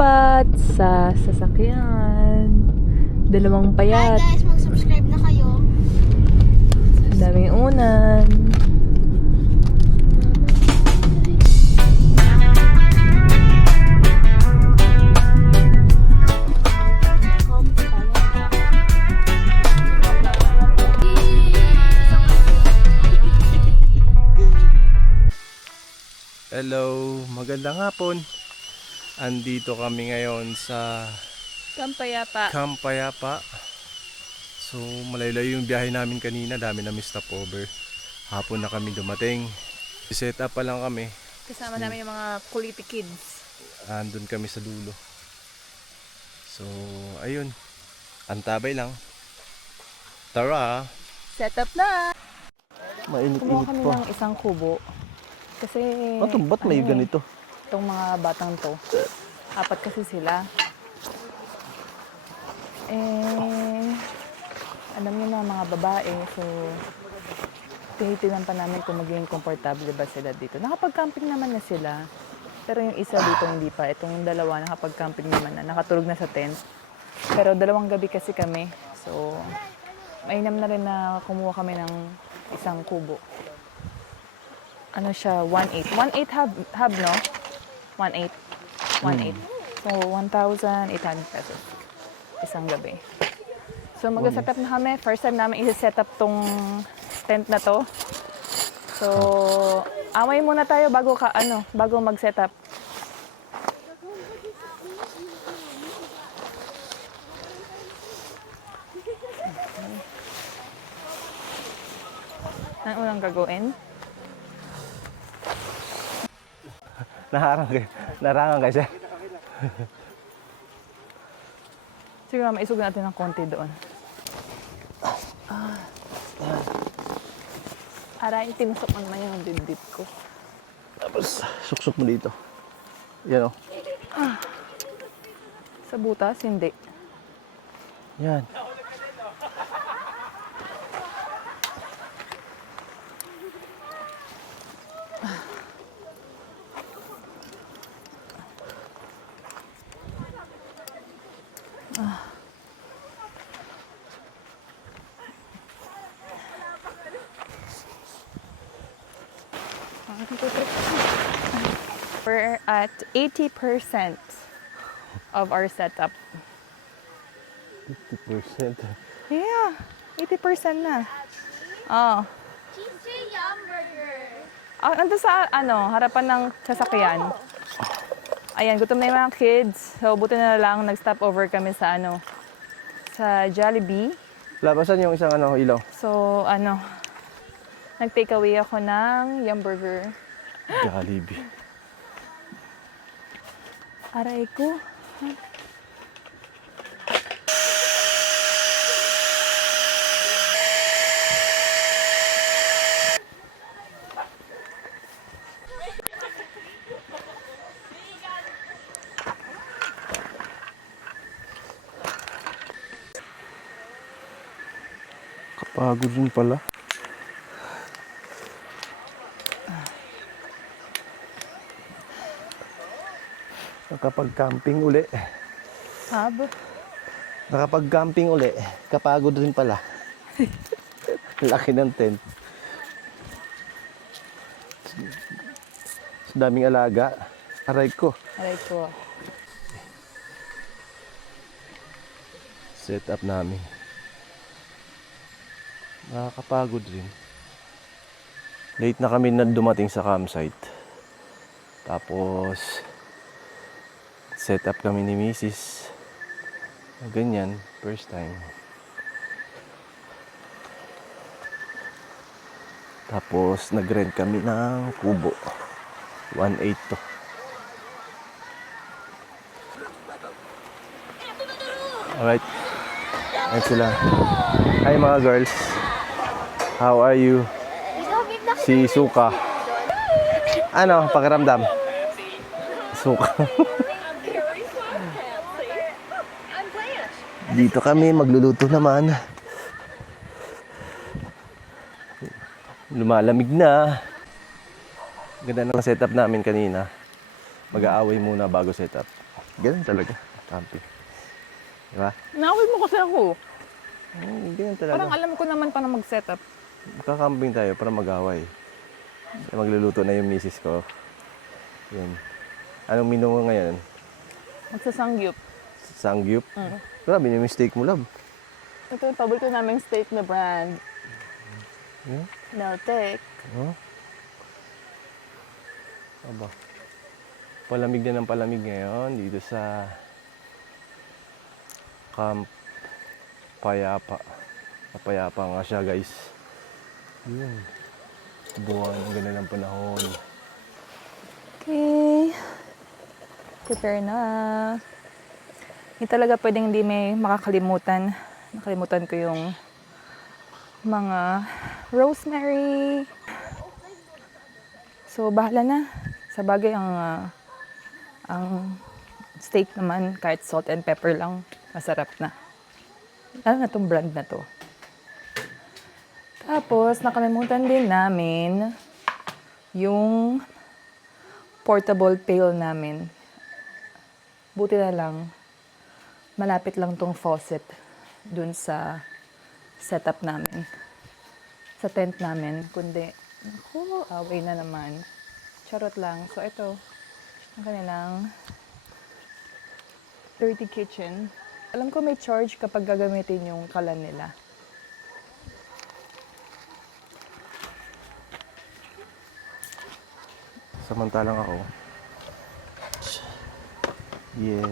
lumipat sa sasakyan. Dalawang Hi payat. guys, mag-subscribe na kayo. Daming unan. Hello, magandang hapon. Andito kami ngayon sa Kampayapa. Camp Payapa. So, malayo-layo yung biyahe namin kanina. Dami namin stopover. Hapon na kami dumating. Set up pa lang kami. Kasama namin yung mga Kuliti kids. Andun kami sa dulo. So, ayun. Antabay lang. Tara! Set up na! Kumuha Mainit-init kami pa. ng isang kubo. Kasi... Ba't may ganito? Itong mga batang to. Apat kasi sila. Alam niyo na mga babae. So, tinitingnan pa namin kung magiging komportable ba sila dito. Nakapag-camping naman na sila. Pero yung isa dito hindi pa. Itong dalawa nakapag-camping naman na. Nakatulog na sa tent. Pero 2 gabi kasi kami. So, mainam na rin na kumuha kami ng isang kubo. Ano siya? 1.8. 1.8 hub, no? 1.8. 1.8. So, 1,800 pesos. Isang gabi. So, mag-set up na kami. First time namin i-set up tong tent na to. So, away muna tayo bago mag-set up. Ang unang gagawin? Narangan kasi. Siguro maisog natin ng konti doon. Aray, tinusok naman yung dibdib ko. Tapos, suksok mo dito. Yan o. Sa butas, hindi. Yan. We're at 80% of our setup. 50%. Yeah, 80% na. Oh. Cheesy Yum Burger. Ando sa harapan ng sasakyan. Ayan, gutom na yung mga kids. So, buti na lang nag-stop over kami sa sa Jollibee. Labasan yung isang ilaw. So, nag-take away ako ng Yum Burger. Jollibee. Aray ko. Kapagod rin pala. Nakapag-camping uli. Nakapag-camping uli. Kapagod rin pala. Laki ng tent. Sa daming alaga. Aray ko. Aray ko. Set up namin. Nakakapagod rin. Late na kami na dumating sa campsite. Tapos set up kami ni Mrs. Ganyan, first time. Tapos nag-rent kami ng kubo. 1.8 to. Alright. Ayan sila. Hi mga girls. How are you? Si Suka. Ano, pakiramdam? Suka. Dito kami magluluto naman. Lumalamig na. Ganda ng setup namin kanina. Mag-aaway muna bago setup. Ganun talaga, camping. Diba? Nakawin mo kasi ako. Ganun talaga. Parang alam ko naman paano mag-setup. Magkakamping tayo para mag-away. Magluluto na yung misis ko. Yun. Anong menu mo ngayon? Magsasangyup. Sangyup? Grabe, yung mistake mo, love. Ito yung paborito naming steak na brand. Yeah? Meltek. Oh? Aba. Palamig na ng palamig ngayon dito sa Camp Payapa. Payapa nga siya, guys. Yun. Buwan, ang ganda ng panahon. Okay. Prepare na. Hindi talaga pwedeng hindi may makakalimutan. Nakalimutan ko yung mga rosemary. So, bahala na. Sa bagay, ang steak naman, kahit salt and pepper lang, masarap na. Lalo na itong brand na to. Tapos, nakalimutan din namin yung portable pail namin. Buti na lang, malapit lang tong faucet dun sa setup namin. Sa tent namin. Kundi, naku, away na naman. Charot lang. So, ito, ang kanilang dirty kitchen. Alam ko may charge kapag gagamitin yung kalan nila. Samantalang ako. Yeah.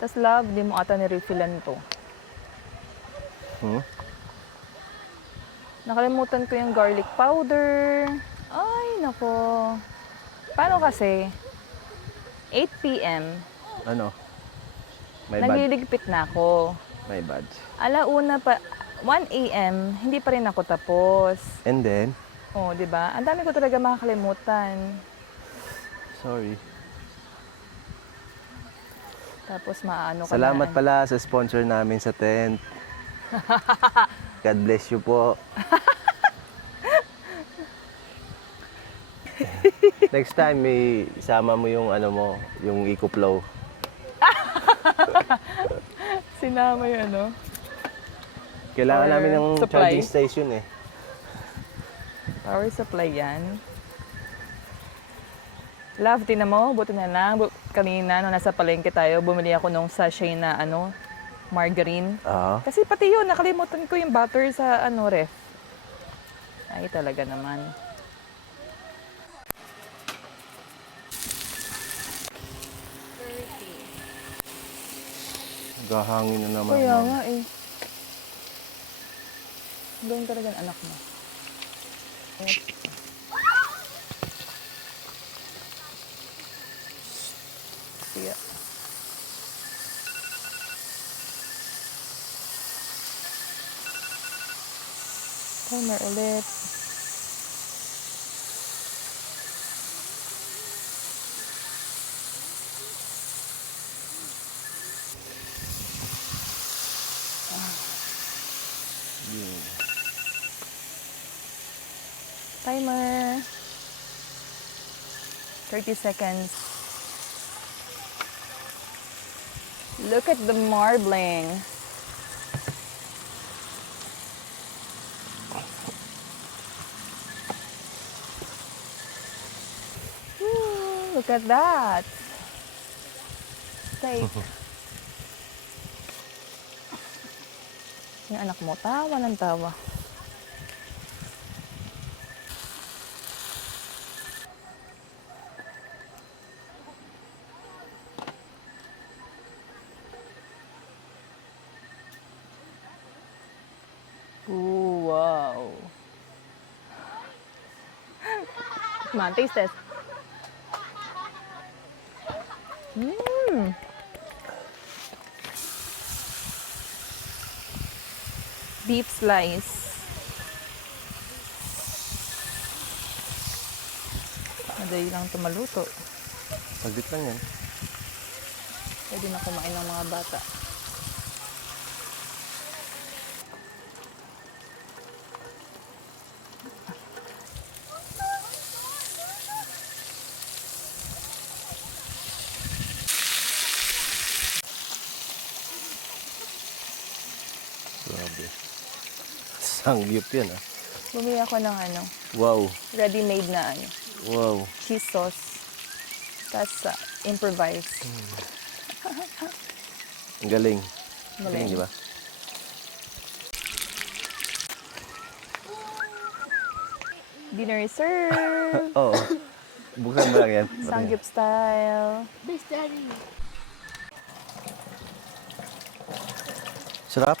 Tapos love, di mo ata nirefillan to. Nakalimutan ko yung garlic powder. Ay, nako. Paano kasi? 8 p.m. Ano? May badge. nagliligpit na ako. May badge. Alauna pa, 1 a.m., hindi pa rin ako tapos. And then, Oh, di ba? Ang dami ko talaga makakalimutan. sorry. Tapos maano ka Salamat na. pala sa sponsor namin sa tent. God bless you po. Next time, may isama mo yung ano mo, yung EcoFlow. Sinama yung ano. Kailangan Power namin ng supply. charging station eh. Power supply yan. Love, tinan mo, buti na lang. Kanina, nung nasa palengke tayo, bumili ako nung sachet na ano, margarine. Kasi pati yun, nakalimutan ko yung butter sa ano, ref. Ay, talaga naman. Gahangin na naman. Kaya ma'am. nga eh. Gawin talaga ang anak mo. Siya. Timer ulit. Timer. 30 seconds. Look at the marbling. Woo, look at that. Steak. Yung anak mo, tawa ng tawa. Ooh, wow. Come on, taste this. Beef slice. Madali lang ito maluto. Saglit lang yan. Pwede na kumain ng mga bata. Grabe. Sangyup yan ah. Bumili ako ng Wow. ready-made na Wow. cheese sauce. Tapos improvise. Ang galing. Galing. Di ba? Dinner serve. Oo. Buksan mo lang yan. Sangyup style. Best daddy. Sarap.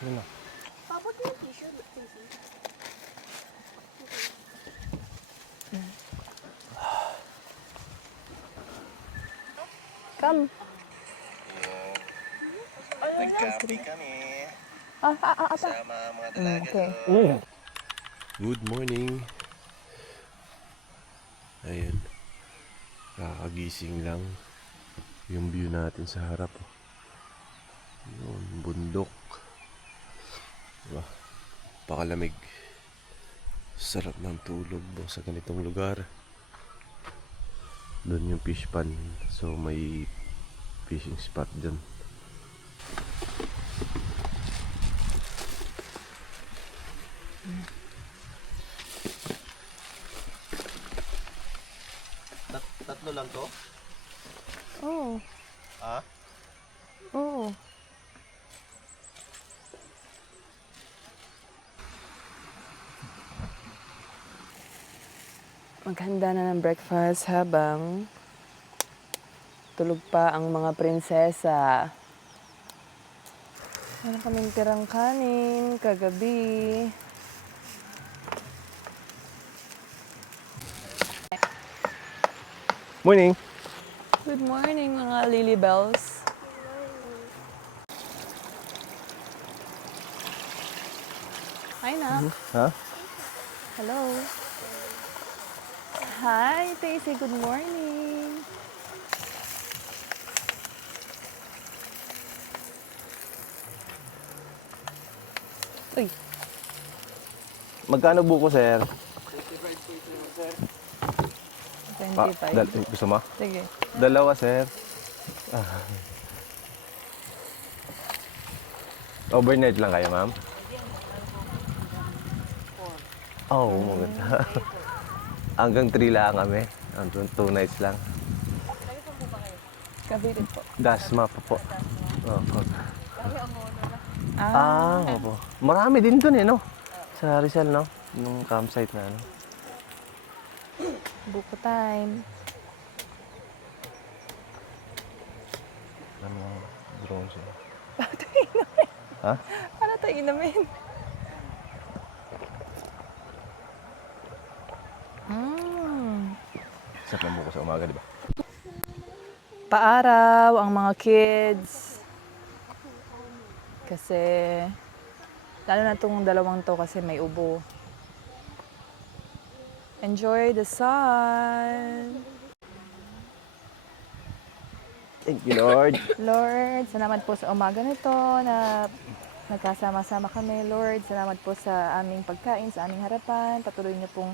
Yun na. Papa, do you t-shirt? Come. Nagkape kami. Sama mga Okay. Good morning. Ayan. Kakagising lang. Yung view natin sa harap. Yun, bundok. Diba? Pakalamig. Sarap ng tulog sa ganitong lugar. Doon yung fish pond. So may fishing spot dyan. Tatlo lang to? Oh. Ah? Oh. Maghanda na ng breakfast habang tulog pa ang mga prinsesa. Wala kaming tirang kanin kagabi. Morning! Good morning mga Lily Bells. Hi, Nak. Ha? Hello. Hi, Daisy. Good morning. Uy, Magkano buko, sir? 25. Gusto mo? Sige. Dalawa, sir. Overnight lang kayo, ma'am? Oo, maganda. Hanggang 3 lang kami. Hanggang 2 nights lang. Cavite po. Dasma pa po. Oo. Ah, Opo. Marami din dun no? Sa Rizal, no? Nung campsite na, ano? buko time. Ano, drone siya. Ha? Paano tayo inumin? Sarap ng buko sa umaga, di ba? Paaraw ang mga kids. Kasi, lalo na itong dalawang to kasi may ubo. Enjoy the sun. Thank you, Lord. Lord, salamat po sa umaga nito na nagkasama-sama kami. Lord, salamat po sa aming pagkain, sa aming harapan. Patuloy niyo pong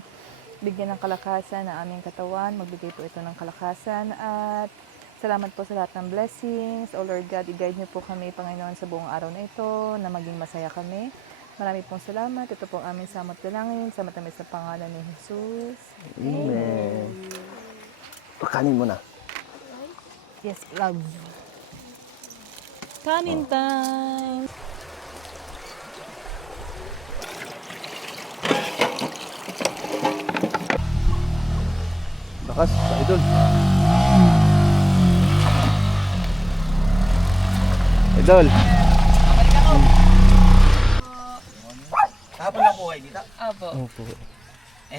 bigyan ng kalakasan ang aming katawan. Magbigay po ito ng kalakasan. At salamat po sa lahat ng blessings. O Lord God, i-guide niyo po kami, Panginoon, sa buong araw na ito na maging masaya kami. Marami pong salamat. Ito pong aming samot dalangin. Sa matamis na pangalan ni Jesus. Amen. Pakanin mo na. Yes, love. Kanin time! Lakas, idol. Idol. Hapon lang po kayo dito. Apo. Opo.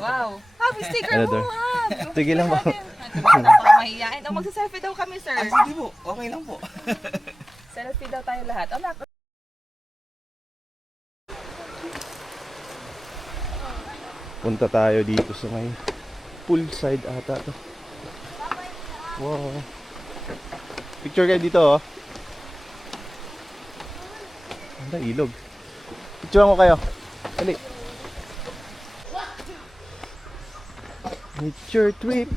Wow! Happy sticker Ano mo, daw? Hab! Sige lang po. Napakamahiyain. O, magsaselfie daw kami, sir. Ah, sige po, okay lang po. Selfie daw tayo lahat. O, Mac. Punta tayo dito sa may Poolside ata to. Wow. Picture kayo dito oh. Ang ilog. Picturean ko kayo. Dali. Nature trip.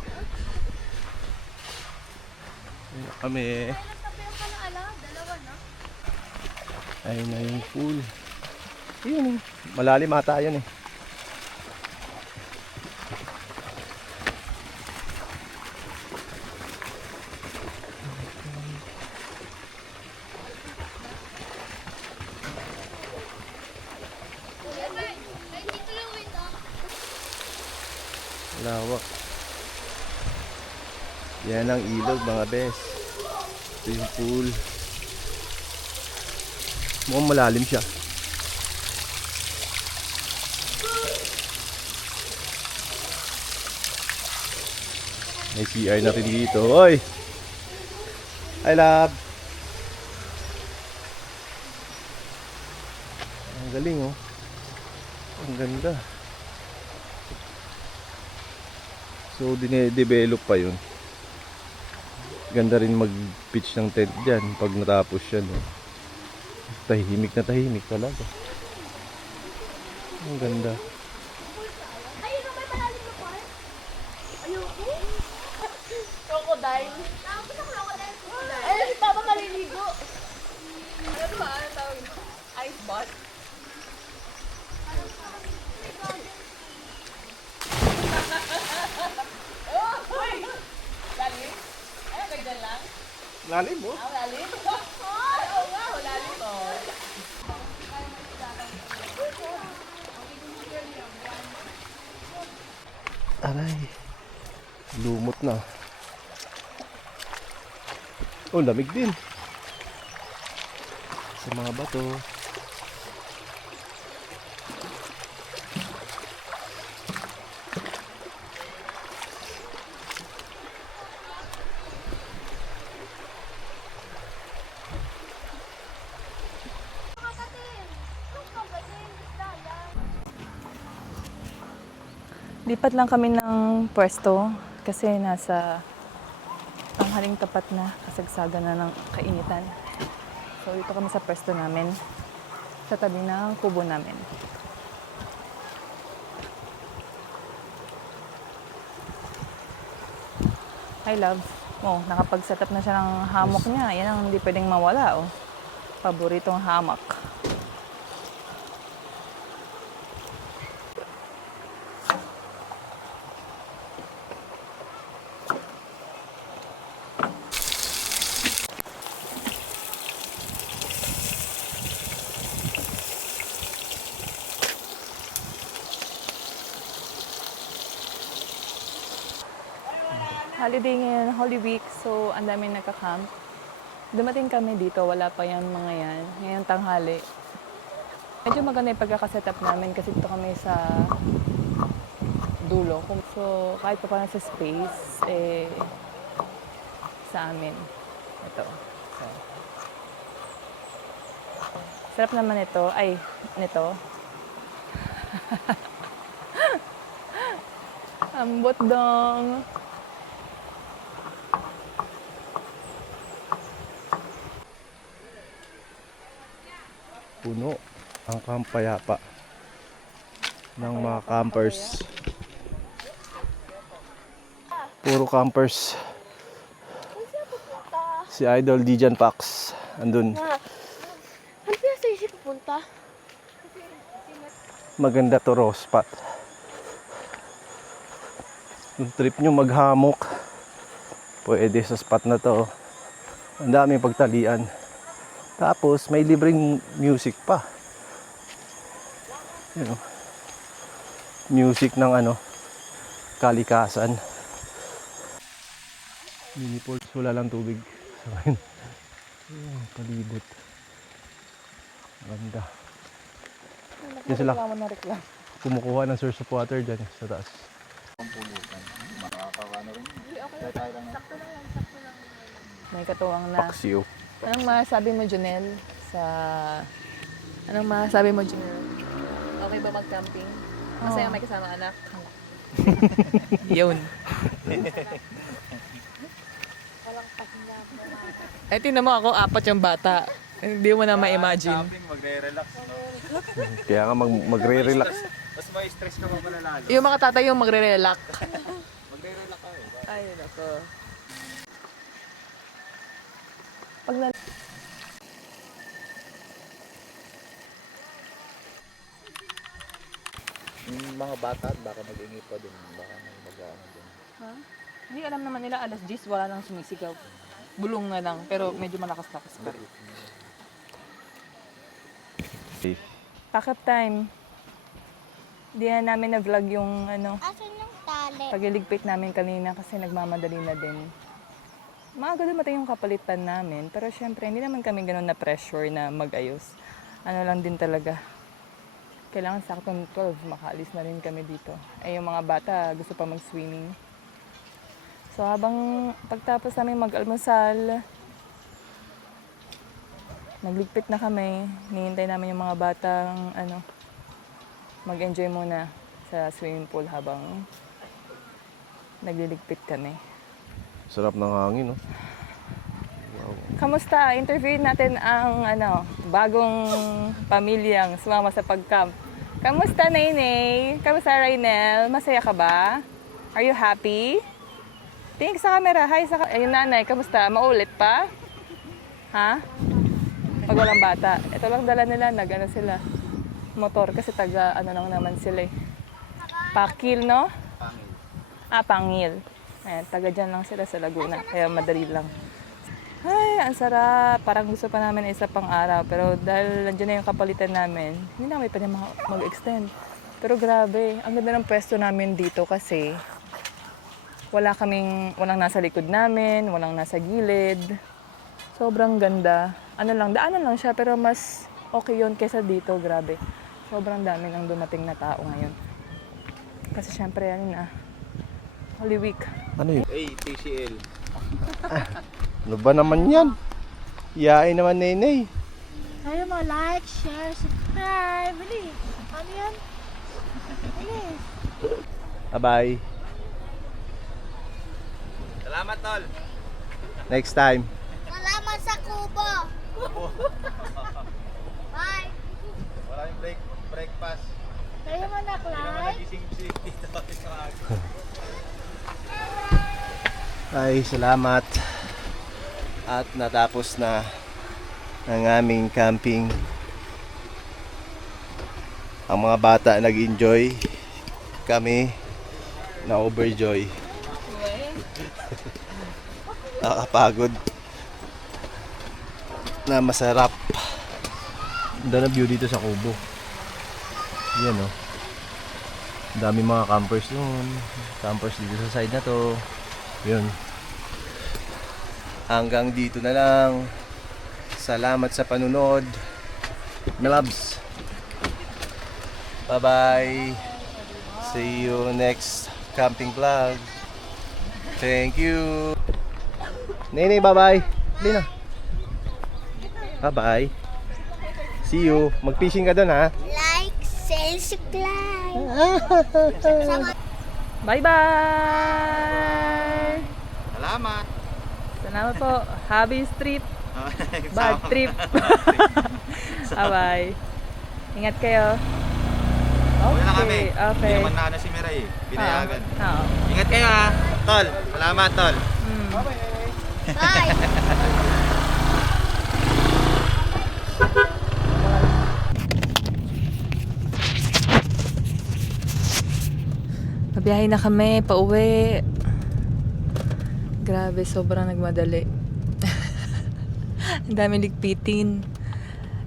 Ayun kami. Ayun na yung pool. Ayun eh. Malalim ata yun eh. Lawak. Yan ang ilog mga bes. Ito yung pool. Mukhang malalim siya. May CR na rin dito. Hoy! Hi love! Ang galing oh. Ang ganda. So, dine-develop pa yun. Ganda rin mag-pitch ng tent dyan pag natapos yan. Eh. Tahimik na tahimik talaga. Ang ganda. Ayun, may malalim na part. Ayoko. Crocodile. Tapos sa crocodile. Ay, si Papa maliligo. Ano ba? Ano tawag? Ice bath? Lalim? Ay, ganyan lang? Lalim mo? Lalim? Ay, oo nga, lalim oh. Aray. Lumot na. Oh, lamig din. Sa mga bato. Lipat lang kami ng pwesto kasi nasa tanghaling tapat na, kasagsagan na ng kainitan. So dito kami sa pwesto namin, sa tabi ng kubo namin. Hi love. Oh, nakapag-set up na siya ng hammock niya. Yan ang hindi pwedeng mawala oh. Paboritong hammock. Holiday ngayon, Holy Week, so ang daming nagka-camp. Dumating kami dito, wala pa yan mga yan. Ngayon tanghali. Medyo maganda yung pagkakasetup namin kasi dito kami sa dulo. So kahit pa paano sa space, sa amin. Ito. So. Sarap naman ito. Ay, nito. Ambot dong. Puno ang kampayapa ng mga campers. Puro campers. Si Idol Dijan Pax andun. Ano kaya sa isip pupunta? Maganda to raw spot. Kung trip nyo maghamok, pwede sa spot na to. Ang daming pagtalian. Tapos may libreng music pa. You know, music ng kalikasan. Mini falls, wala lang tubig. Palibot. Ganda. Yan sila Reklamo na reklamo. kumukuha ng source of water dyan sa taas. May katuwang na. Paksiw. Anong masasabi mo, Junel? Anong masasabi mo, Junel? Okay ba mag-camping? Masaya may kasama anak? Yun. Eh, tingnan mo ako, 4 yung bata. Hindi mo na ma-imagine. Magre-relax, no? Kaya nga magre-relax. Mas may stress ka pa pala lalo. Yung mga tatay yung magre-relax. Magre-relax ka eh. Ay, nako. Pag na... Yung mga bata, baka mag-ingi pa dun. Baka mag-ano dun. Ha? Hindi alam naman nila, alas 10, wala nang sumisigaw. Bulong na lang, pero medyo malakas-lakas pa rin. Okay. Pack up time. Hindi na namin na-vlog yung Asan yung tali? pagiligpit namin kanina kasi nagmamadali na din. Maaga dumating yung kapalitan namin, pero syempre hindi naman kami ganun na pressure na mag-ayos. Ano lang din talaga. Kailangan saktong 12, makaalis na rin kami dito. Eh yung mga bata gusto pa mag-swimming. So habang pagtapos namin mag-almusal, nagligpit na kami. Hinihintay namin yung mga batang mag-enjoy muna sa swimming pool habang nagliligpit kami. Sarap ng hangin, no? Kamusta? Interview natin ang bagong pamilyang sumama sa pag-camp. Kamusta, Nainay? Kamusta, Rainel? Masaya ka ba? Are you happy? Tingin ka sa camera. Hi sa ayun, nanay. Kamusta? Maulit pa? Ha? Pag walang bata. Ito lang dala nila. Sila. Motor. Kasi taga lang naman sila eh. Pakil, no? Pangil. Pangil. Ayan, taga dyan lang sila sa Laguna. Kaya madali lang. Ay, ang sarap. Parang gusto pa namin isa pang araw. Pero dahil nandiyan na yung kapalitan namin, hindi namin pa niya mag-extend. Pero grabe, ang ganda ng pwesto namin dito kasi walang nasa likod namin, walang nasa gilid. Sobrang ganda. Daanan lang siya, pero mas okay yun kaysa dito, grabe. Sobrang dami ng dumating na tao ngayon. Kasi syempre, Holy Week. Ano yun? Hey, TCL. Ano ba naman yan? Iyain naman, Nenay. Ayaw mo, like, share, subscribe. Bili. Ano yan? Bili. Bye-bye. Salamat, tol. Next time. Salamat sa kubo. Bye. Wala yung breakfast. Kayo mo nak-like? Nagising dito sa aga. Ay, salamat. At natapos na ang aming camping. Ang mga bata nag-enjoy. Kami na overjoy. Nakakapagod. Na masarap. Ganda na view dito sa Kubo. Yan oh. Ang dami mga campers doon. Campers dito sa side na to. Yun. Hanggang dito na lang. Salamat sa panunod. Melabs. Bye-bye. See you next camping vlog. Thank you. Nene, bye-bye. Lina. Bye-bye. See you. Mag-fishing ka doon, ha? Like, share, subscribe. Bye-bye! Salamat. Salamat po. Happy trip. Bad trip. Bye-bye. Ingat kayo. Wala na kami. Okay. Hindi naman na si Miray eh. Pinayagan. Oo. Ingat kayo ha. Tol. Salamat, tol. Bye. Pabiyahe na kami, pauwi. Grabe, sobrang nagmadali. Ang dami ligpitin.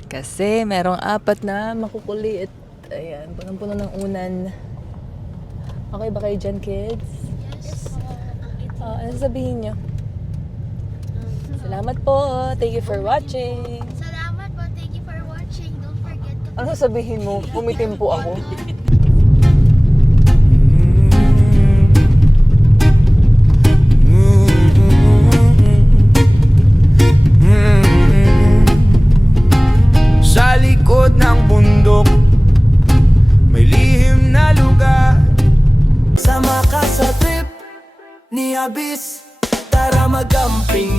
Kasi merong 4 na makukulit. Ayan, punong-puno ng unan. Okay ba kayo dyan, kids? Yes. Ano sasabihin nyo? Salamat po. Thank you for watching. Salamat po. Thank you for watching. Don't forget to Ano sabihin mo? Umitim po ako. Sa likod ng bundok may lihim na lugar. Sama ni Abis. Tara magamping